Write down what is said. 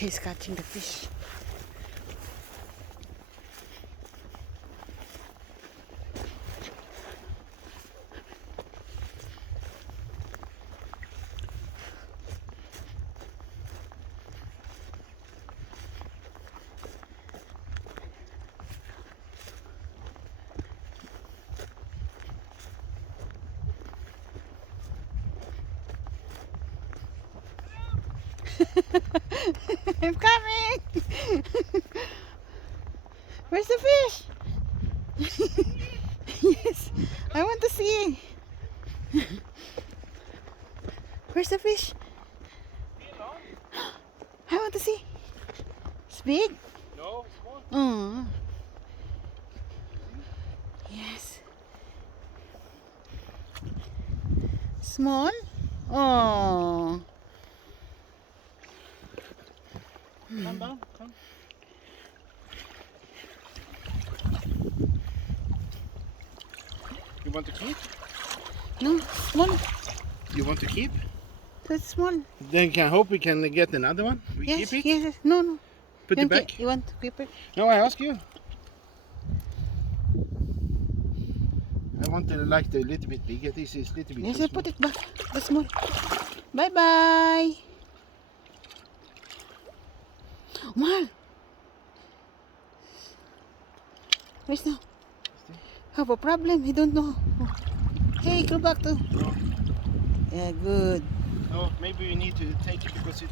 He's catching the fish. I'm coming! Where's the fish? Yes, I want to see. Where's the fish? I want to see. It's big. No, small. Oh. Yes. Small? Oh. Come down, come. You want to keep? No, small. You want to keep? That's small. Then can hope we can get another one. We Yes, keep it. yes. No, no. Put You it want back. You want to keep it? No, I ask you. I want to like the little bit bigger. This is little bit. Yes, too I put small. it back. The small. Bye bye. Mal. Where's now? Have a problem. He don't know. Hey, go back to. No. Yeah, good. No, maybe we need to take it because it.